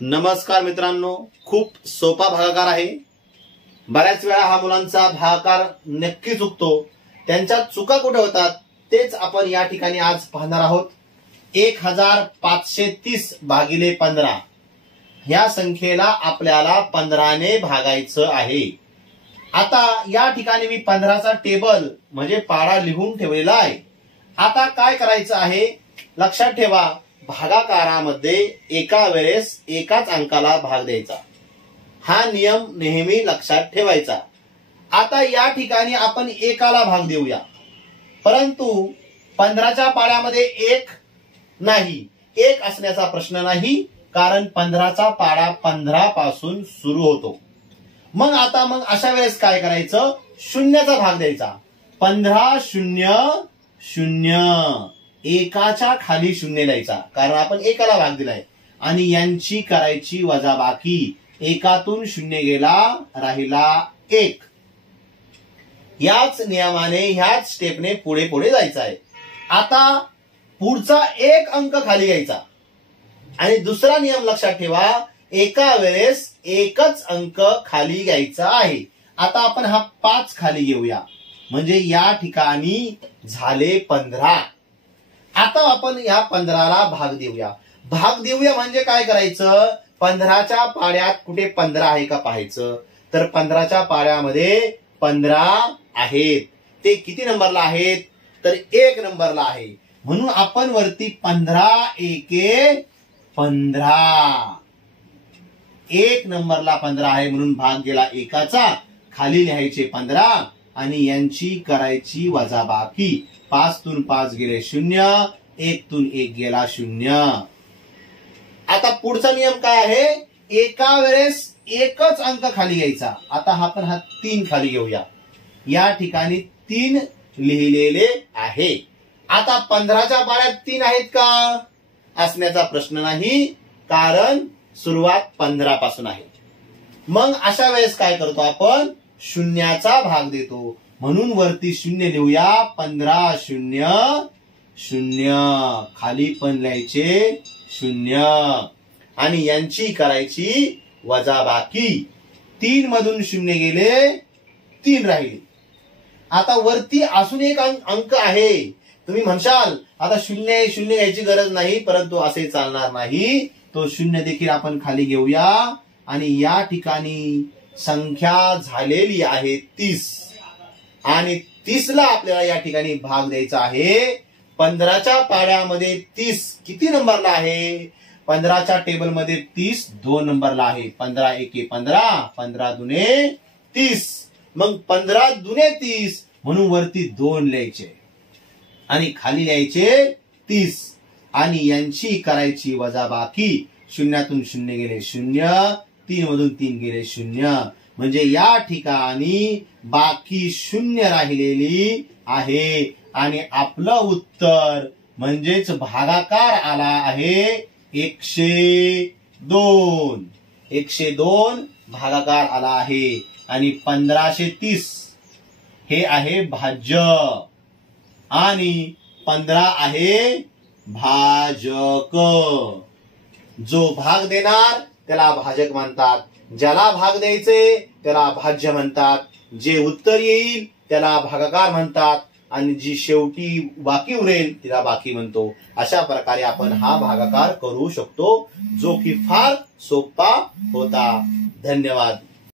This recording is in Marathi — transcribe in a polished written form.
नमस्कार मित्रांनो, खूप सोपा भागाकार आहे। बऱ्याच वेळा हा मुलांचा भागाकार नक्की चुकतो। त्यांच्या चुका कुठे होतात तेच आपण या ठिकाणी आज पाहणार आहोत। 1530 भागिले 15 ह्या संख्येला आपल्याला 15 ने भागायचं आहे। आता या ठिकाणी मी 15चा टेबल म्हणजे पाढा लिहून ठेवलेला आहे। आता काय करायचं आहे, लक्षात ठेवा, भागाकारामध्ये एका वेळेस एकाच अंकाला भाग द्यायचा, हा नियम नेहमी लक्षात ठेवायचा। आता या ठिकाणी आपण एकाला भाग देऊया, परंतु 15च्या पाढ्यामध्ये एक नाही, एक असण्याचा प्रश्न नाही, कारण 15चा पाढा 15 पासून सुरू होतो। मग अशा वेळेस काय करायचं, शून्याचा भाग द्यायचा। 15 0 0, एकाच्या खाली शून्य द्यायचा, कारण आपण एकाला भाग दिलाय। आणि यांची करायची वजाबाकी, एकातून शून्य गेला, राहिला एक। याच नियमाने ह्याच स्टेपने पुढे पुढे जायचं आहे। आता पुढचा एक अंक खाली घ्यायचा आणि दुसरा नियम लक्षात ठेवा, एका वेळेस एकच अंक खाली घ्यायचा आहे। आता आपण हा 5 खाली घेऊया, म्हणजे या ठिकाणी झाले 15। आता आपण या 15ला भाग देऊया। भाग देऊया म्हणजे काय करायचं, 15च्या पाढ्यात कुठे 15 आहे का पाहायचं। तर 15च्या पाढ्यामध्ये 15 आहेत, ते किती नंबरला आहेत, तर 1 नंबरला आहे। म्हणून आपण वरती 15 एके 15, 1 नंबरला 15 आहे म्हणून भाग गेला एकाचा, खाली लिहायचे 15 आणि यांची करायची वजाबाकी। 5 तून 5 गेले 0, 1 तून 1 गेला 0। आता पुढचा नियम काय आहे, एका वेळेस एकच अंक खाली घ्यायचा। आता आपण हा 3 खाली घेऊया, या ठिकाणी 3 लिहिलेले आहे। आता 15च्या पाढ्यात 3 आहेत का, असण्याचा प्रश्न नाही, कारण सुरुवात 15 पासून आहे। मग अशा वेळेस काय करतो, आपण शून्याचा भाग देतो, म्हणून वरती 0 लिहूया। 15 0 0, खाली पण लिहायचे 0 आणि यांची करायची वजाबाकी। 3 मधून 0 गेले, 3 राहिले। आता वरती अजून एक अंक आहे। तुम्ही म्हणशाल आता 0 0 घ्यायची गरज नाही, परंतु असे चालणार नाही, तो 0 देखील आपण खाली घेऊया आणि या ठिकाणी संख्या झालेली आहे 30 आणि 30ला आपल्याला या ठिकाणी भाग द्यायचा आहे। 15च्या पाढ्यामध्ये 30 किती नंबरला आहे, 15च्या टेबलमध्ये 30 2 नंबरला आहे। 15 एके 15, 15 दुने 30, मग 15 दुने 30 म्हणून वरती 2 लिहायचे आणि खाली लिहायचे 30 आणि यांची करायची वजाबाकी। शून्यातून 0 गेले 0, 3 मधून 3 गेले 0, म्हणजे या ठिकाणी बाकी 0 राहिलेली आहे आणि आपलं उत्तर म्हणजेच भागाकार आला आहे 102। 102 भागाकार आला आहे आणि 1530 हे आहे भाज्य आणि 15 आहे भाजक। जो भाग देणार त्याला भाजक म्हणतात, ज्याला भाग द्यायचे त्याला भाज्य म्हणतात, जे उत्तर येईल त्याला भागाकार म्हणतात आणि जी शेवटी बाकी उरेल तिला बाकी म्हणतो। अशा प्रकारे आपण हा भागाकार करू शकतो, जो की फार सोपा होता। धन्यवाद।